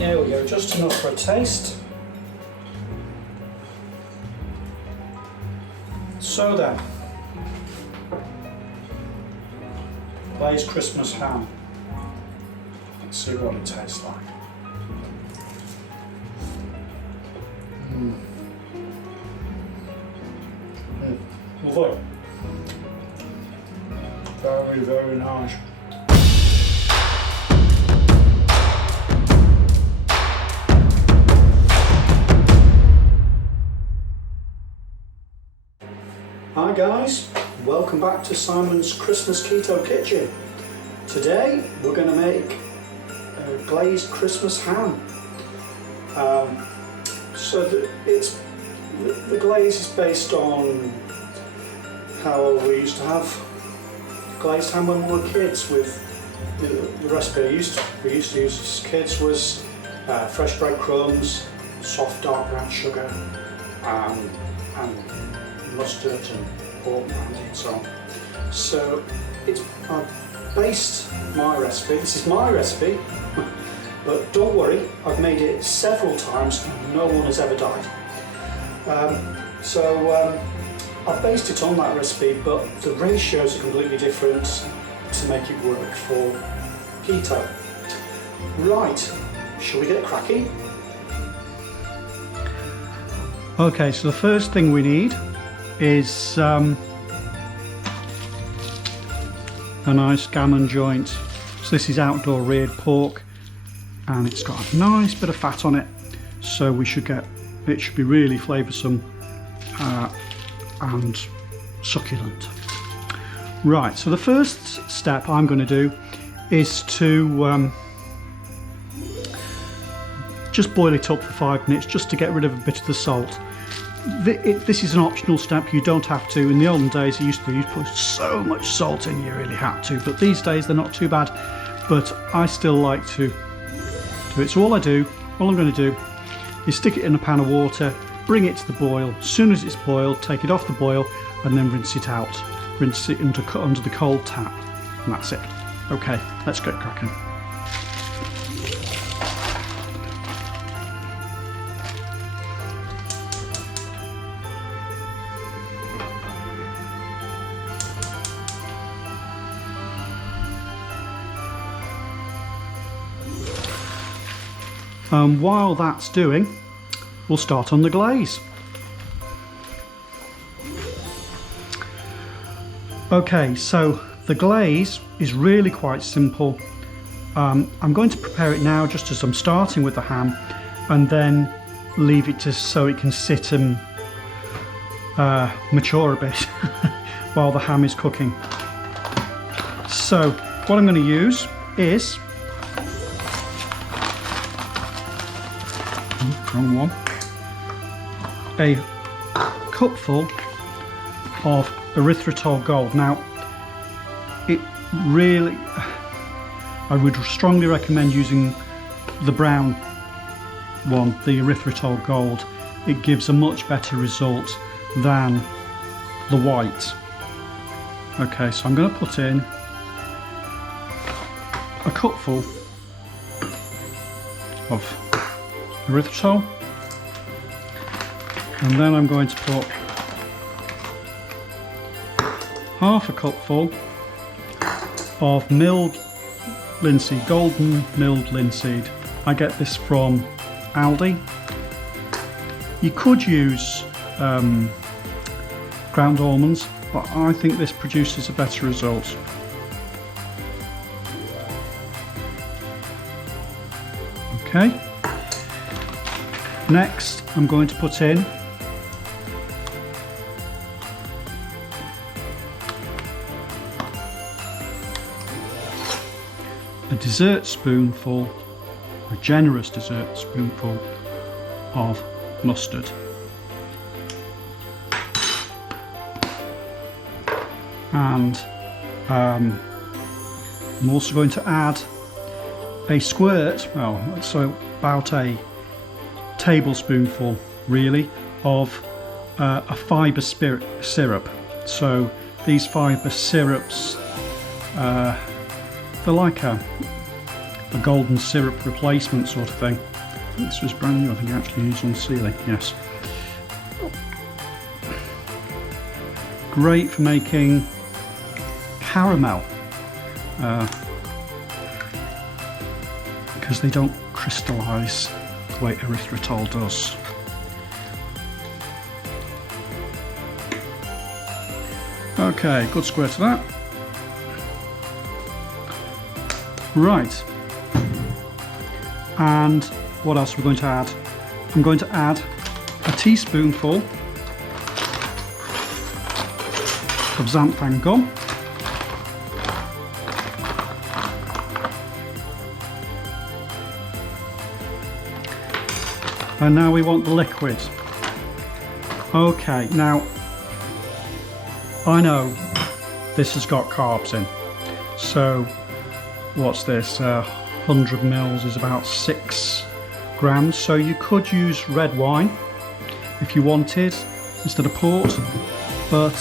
There we go, just enough for a taste. So then, glazed Christmas ham. Let's see what it tastes like. Lovely. Very, very nice. Hi guys, welcome back to Simons Christmas Keto Kitchen. Today we're going to make a glazed Christmas ham. The glaze is based on how we used to have glazed ham when we were kids. With the recipe we used to use as kids was fresh breadcrumbs, soft dark brown sugar, and mustard and pork rinds and so on. So I've based my recipe. This is my recipe, but don't worry, I've made it several times and no one has ever died. I've based it on that recipe, but the ratios are completely different to make it work for keto. Right, shall we get cracking? Okay, so the first thing we need is a nice Gammon Joint. So this is outdoor reared pork and it's got a nice bit of fat on it, so it should be really flavoursome and succulent. Right, so the first step I'm going to do is to just boil it up for 5 minutes just to get rid of a bit of the salt. This is an optional step, you don't have to. In the olden days you'd put so much salt in you really had to, but these days they're not too bad, but I still like to do it. So all I'm going to do is stick it in a pan of water, bring it to the boil. As soon as it's boiled, take it off the boil and then rinse it out. Rinse it under the cold tap, and that's it. Okay, let's get cracking. While that's doing, we'll start on the glaze. Okay, so the glaze is really quite simple. I'm going to prepare it now just as I'm starting with the ham, and then leave it so it can sit and mature a bit while the ham is cooking. So what I'm going to use is a cupful of Erythritol Gold. Now, I would strongly recommend using the brown one, the Erythritol Gold. It gives a much better result than the white. Okay, so I'm going to put in a cupful of erythritol, and then I'm going to put half a cupful of milled linseed, golden milled linseed. I get this from Aldi. You could use ground almonds, but I think this produces a better result. Okay. Next, I'm going to put in a dessert spoonful, a generous dessert spoonful of mustard. And I'm also going to add a squirt, so about a tablespoonful really, of a fibre syrup. So these fibre syrups, they're like a golden syrup replacement sort of thing. This was brand new, I think I actually used unsealing, yes. Great for making caramel, because they don't crystallise the way erythritol does. Okay, good squirt of that. Right, and what else are we going to add? I'm going to add a teaspoonful of xanthan gum. And now we want the liquid. Okay, now I know this has got carbs in, so what's this? 100 mils is about 6 grams. So you could use red wine if you wanted instead of port, but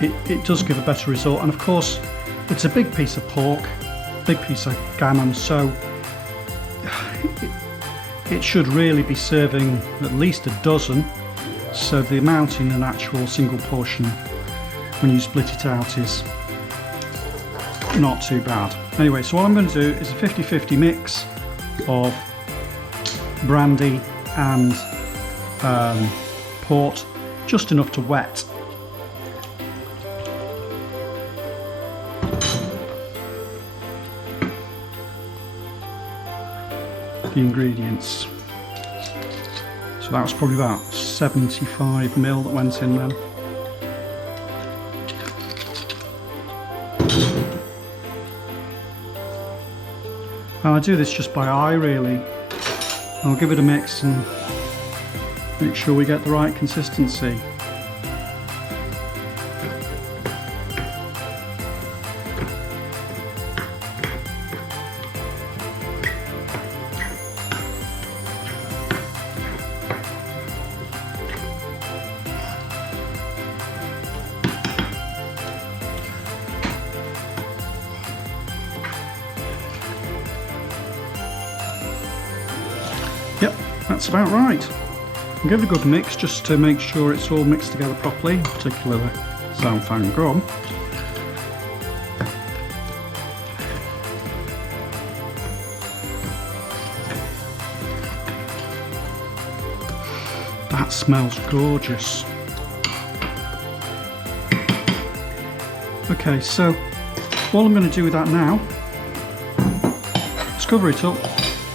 it does give a better result. And of course, it's a big piece of pork, big piece of gammon, so it should really be serving at least a dozen. So the amount in an actual single portion, when you split it out, is not too bad. Anyway, so what I'm going to do is a 50-50 mix of brandy and port, just enough to wet. The ingredients. So that was probably about 75 ml that went in then. And I do this just by eye really. I'll give it a mix and make sure we get the right consistency. Yep, that's about right. I'll give it a good mix just to make sure it's all mixed together properly, particularly the xanthan gum. That smells gorgeous. Okay, so all I'm going to do with that now is cover it up,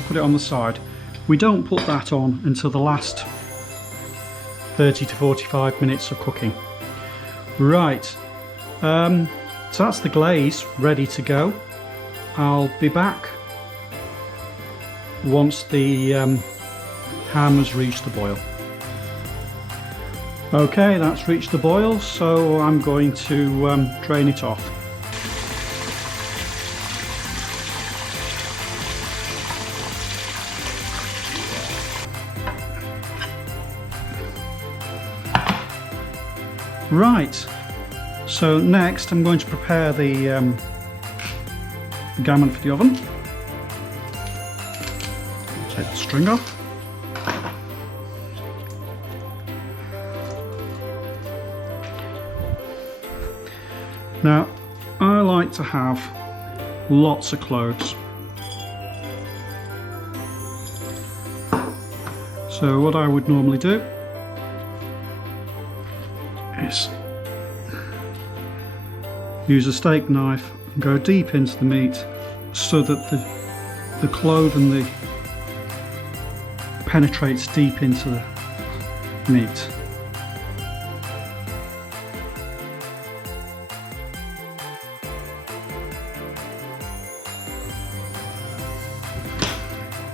put it on the side. We don't put that on until the last 30 to 45 minutes of cooking. Right, so that's the glaze ready to go. I'll be back once the ham has reached the boil. Okay, that's reached the boil, so I'm going to drain it off. Right, so next I'm going to prepare the gammon for the oven. Take the string off. Now, I like to have lots of cloves. So what I would normally do is use a steak knife and go deep into the meat so that the clove and the penetrates deep into the meat.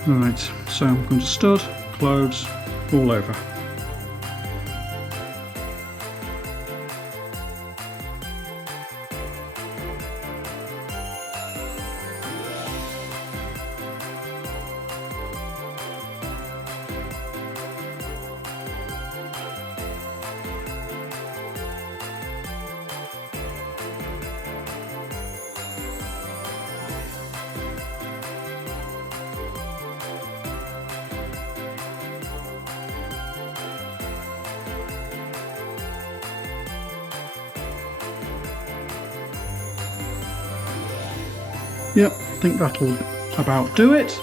Right, so I'm going to stud cloves all over. Yep, I think that'll about do it.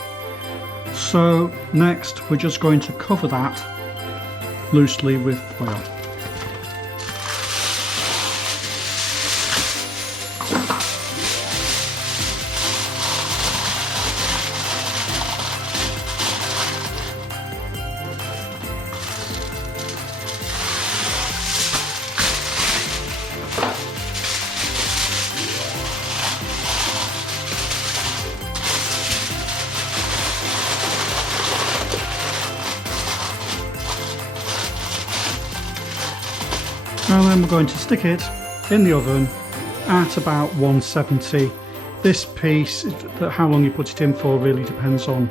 So next we're just going to cover that loosely with foil. And then we're going to stick it in the oven at about 170. This piece, how long you put it in for really depends on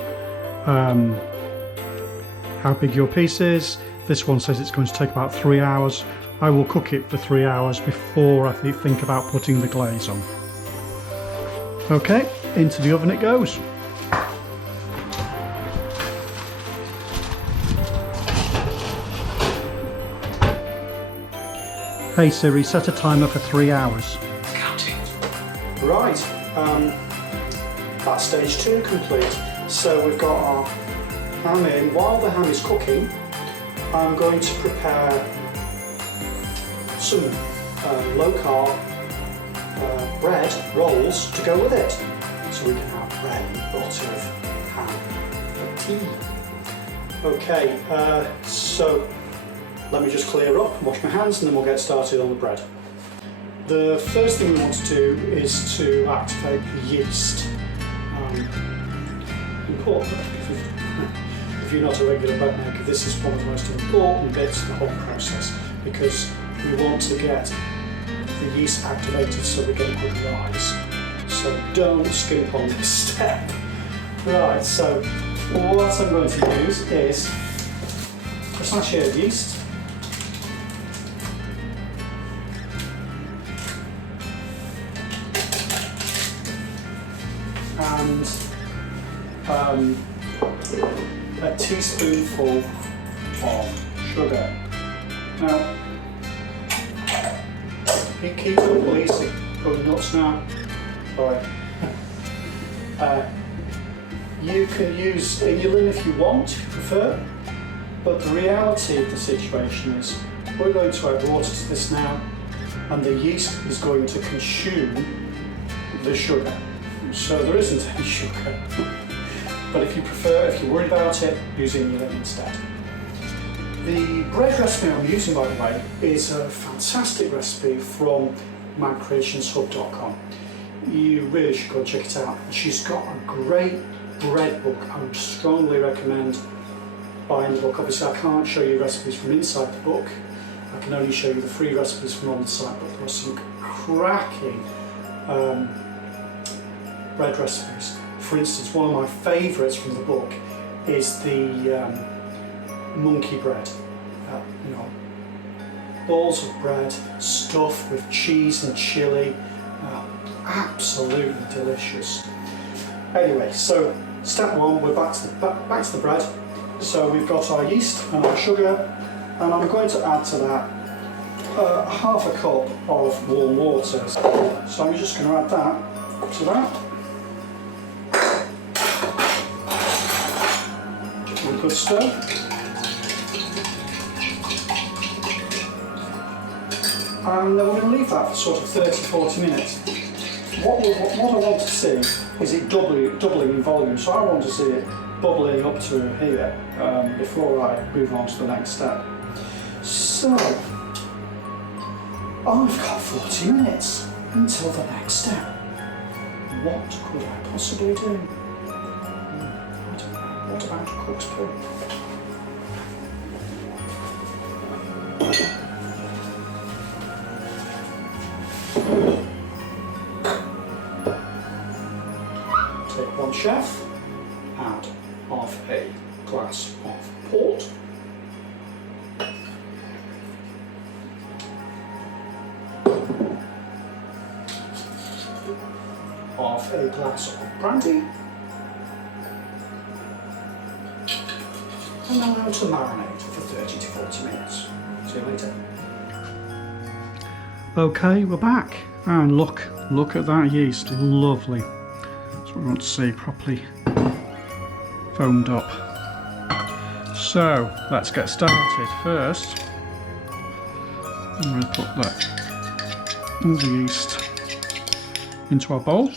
how big your piece is. This one says it's going to take about 3 hours. I will cook it for 3 hours before I think about putting the glaze on. Okay, into the oven it goes. Hey Siri, set a timer for 3 hours. Counting. Right, that's stage 2 complete. So we've got our ham in. While the ham is cooking, I'm going to prepare some low-carb bread rolls to go with it. So we can have bread and butter of ham for tea. Okay, so let me just clear up, wash my hands, and then we'll get started on the bread. The first thing we want to do is to activate the yeast. Important, if you're not a regular bread maker, this is one of the most important bits of the whole process, because we want to get the yeast activated so we get a good rise. So don't skimp on this step. Right, so what I'm going to use is a sachet of yeast. And a teaspoonful of sugar. Now, keto, please, going nuts now. Sorry. You can use inulin if you want, if you prefer, but the reality of the situation is we're going to add water to this now, and the yeast is going to consume the sugar. So there isn't any sugar. But if you prefer, if you're worried about it, use inulin instead. The bread recipe I'm using, by the way, is a fantastic recipe from mancreationshub.com. You really should go check it out. She's got a great bread book. I would strongly recommend buying the book. Obviously, I can't show you recipes from inside the book. I can only show you the free recipes from on the site, but there are some cracking bread recipes. For instance, one of my favourites from the book is the monkey bread. You know, balls of bread stuffed with cheese and chilli. Absolutely delicious. Anyway, so step 1, we're back to the bread. So we've got our yeast and our sugar, and I'm going to add to that half a cup of warm water. So I'm just going to add that to that. Good stir. And then we're going to leave that for sort of 30-40 minutes. What I want to see is it doubling in volume, so I want to see it bubbling up to here before I move on to the next step. So, I've got 40 minutes until the next step. What could I possibly do? What about a cooked pig? Take 1 chef, add half a glass of port, half a glass of brandy, and allow to marinate for 30 to 40 minutes. See you later. Okay, we're back, and look at that yeast, lovely. what we want to see, properly foamed up. So let's get started. First, I'm going to put all the yeast into our bowl.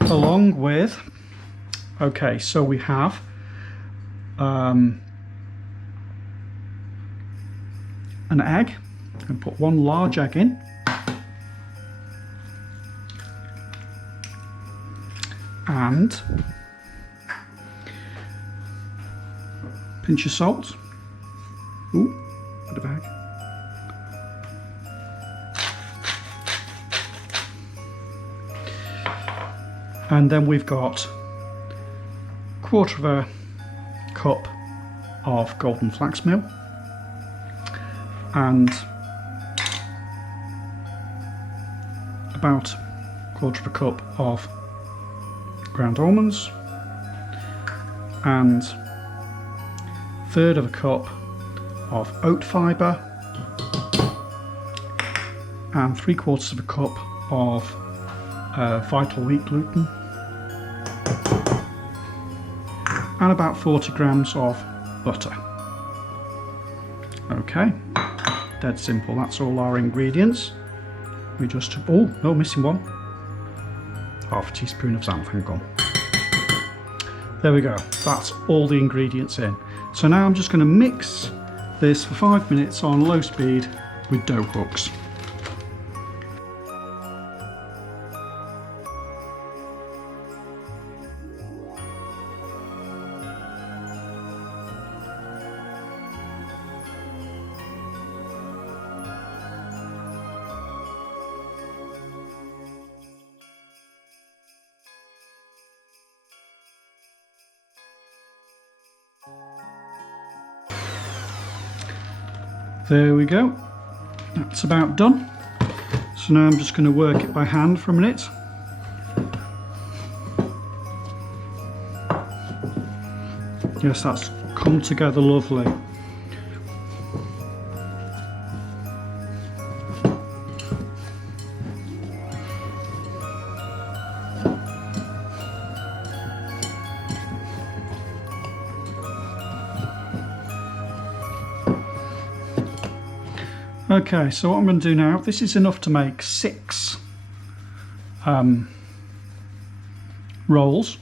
Along with, okay, so we have an egg. I'm going to put one large egg in. And pinch of salt. Ooh, bit of egg. And then we've got 1/4 of a cup of golden flax meal and about 1/4 of a cup of ground almonds and 1/3 of a cup of oat fibre and 3/4 of a cup of vital wheat gluten and about 40 grams of butter. Okay, dead simple. That's all our ingredients. We just, oh no, missing one. 1/2 teaspoon of xanthan gum. There we go. That's all the ingredients in. So now I'm just going to mix this for 5 minutes on low speed with dough hooks. There we go, that's about done. So now I'm just going to work it by hand for a minute. Yes, that's come together lovely. Okay, so what I'm going to do now, this is enough to make 6 rolls.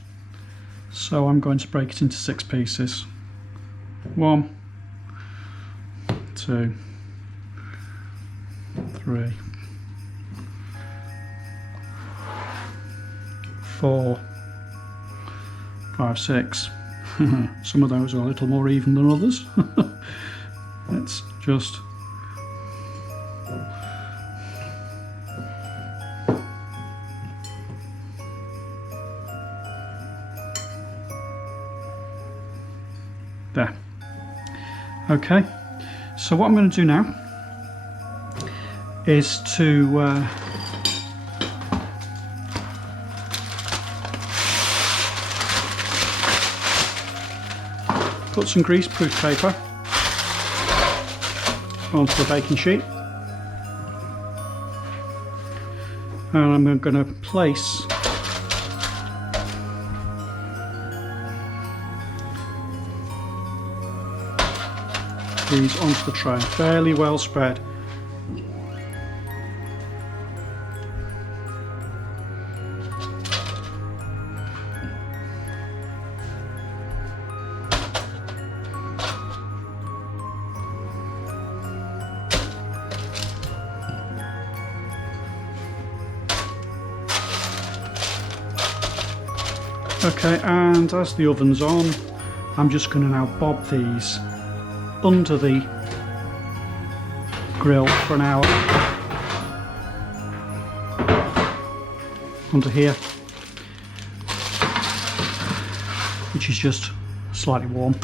So I'm going to break it into 6 pieces. 1, 2, 3, 4, 5, 6. Some of those are a little more even than others. Let's just there. Okay, so what I'm going to do now is to put some greaseproof paper onto the baking sheet, and I'm going to place these onto the tray, fairly well spread. Okay, and as the oven's on, I'm just going to now bob these under the grill for an hour, under here, which is just slightly warm,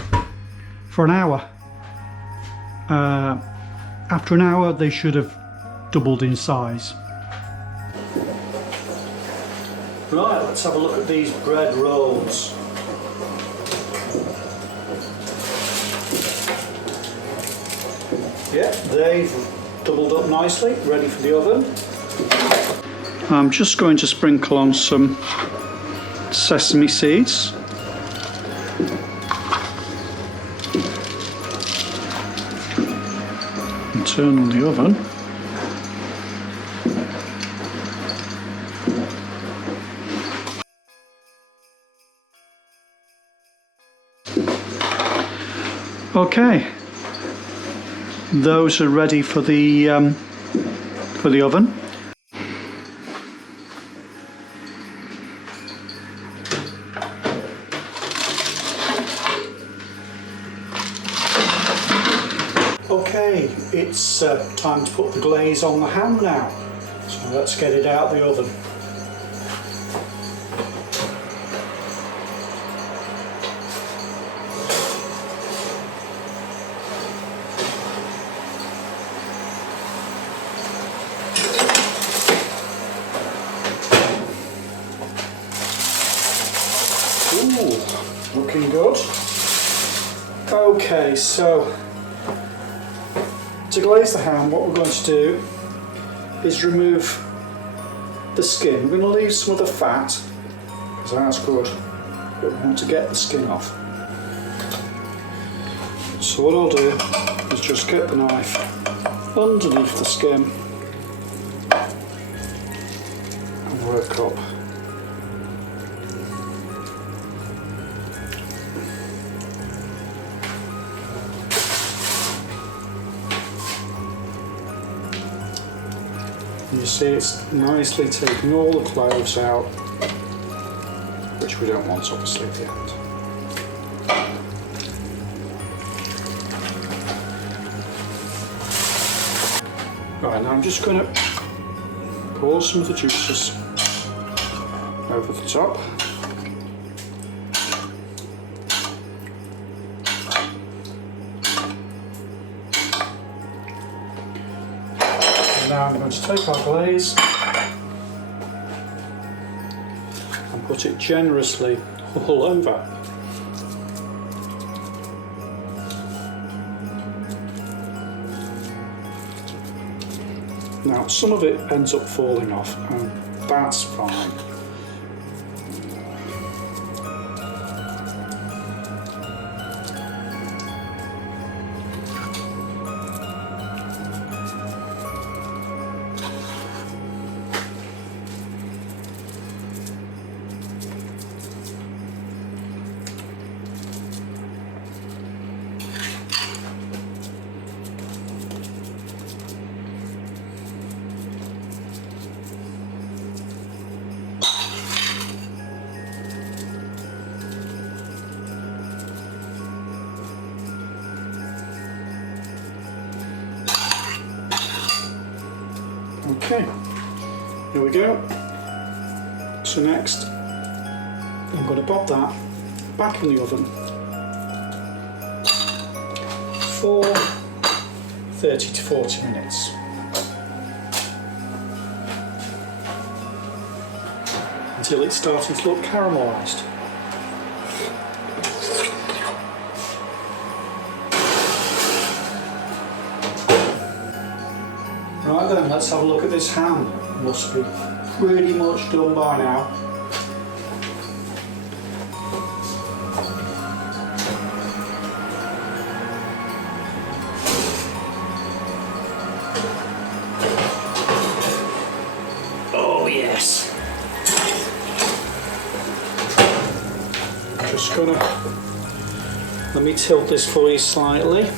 for an hour. After an hour they should have doubled in size. Right, let's have a look at these bread rolls. Yeah, they've doubled up nicely, ready for the oven. I'm just going to sprinkle on some sesame seeds. And turn on the oven. Okay, those are ready for the oven. Okay, it's time to put the glaze on the ham now. So let's get it out the oven. Ooh, looking good. Okay, so to glaze the ham, what we're going to do is remove the skin. We're going to leave some of the fat, because that's good, but we want to get the skin off. So what I'll do is just get the knife underneath the skin and work up. You see it's nicely taking all the cloves out, which we don't want obviously at the end. Right, now I'm just going to pour some of the juices over the top. Now I'm going to take our glaze and put it generously all over. Now some of it ends up falling off, and that's fine. Okay, here we go. So next, I'm going to pop that back in the oven for 30 to 40 minutes. Until it's starting to look caramelised. Right then, let's have a look at this ham. It must be pretty much done by now. Oh yes. Just gonna let me tilt this for you slightly.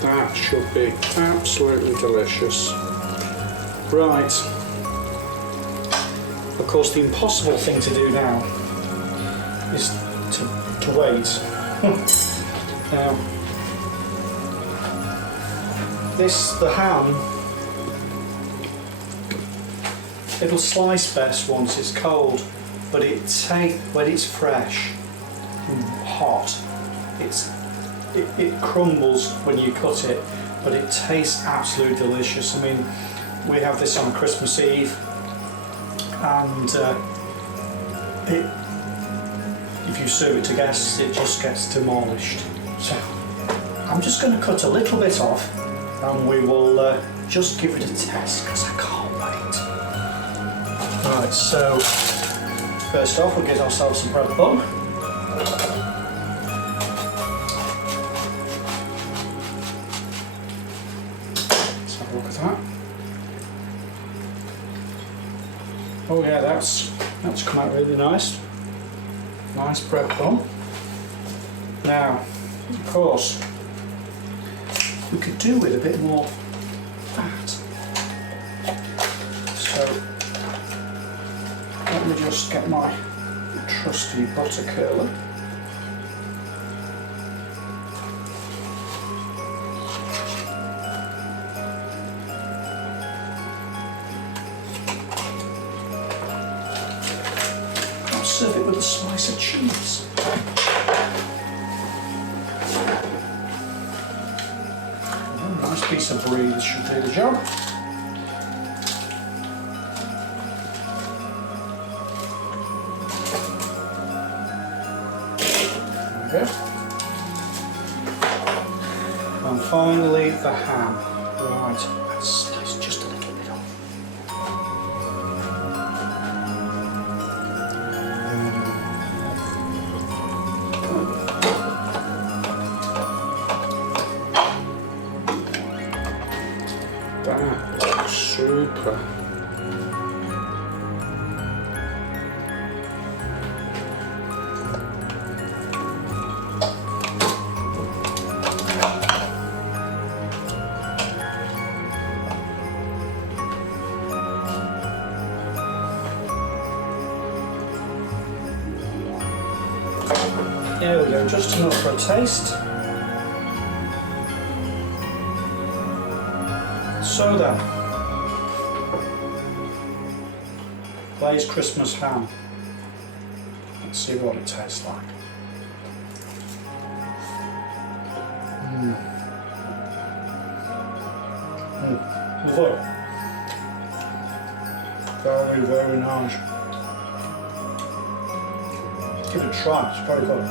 That should be absolutely delicious. Right. Of course, the impossible thing to do now is to wait. Now, the ham, it'll slice best once it's cold, but when it's fresh and hot, it crumbles when you cut it, but it tastes absolutely delicious. I mean, we have this on Christmas Eve, and if you serve it to guests, it just gets demolished. So I'm just going to cut a little bit off, and we will just give it a test because I can't wait. Right, so first off, we'll get ourselves some bread bun. Let's have a look at that. Oh yeah, that's come out really nice. Nice bread bun. Now, of course, we could do with a bit more fat. So let me just get my trusty butter curler. I'll serve it with a slice of cheese. Nice piece of brie, this should do the job. There we go. And finally the ham. Right, let's slice just a little bit off. That's super. There we go, just enough for a taste. So then, glazed Christmas ham. Let's see what it tastes like. Look, very, very nice. Give it a try, it's very good.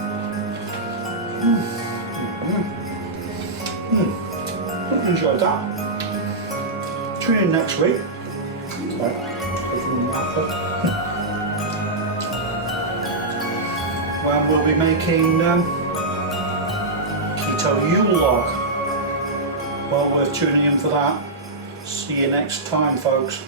Hope you enjoyed that. Tune in next week. When we'll be making keto Yule log. Well worth tuning in for that. See you next time, folks.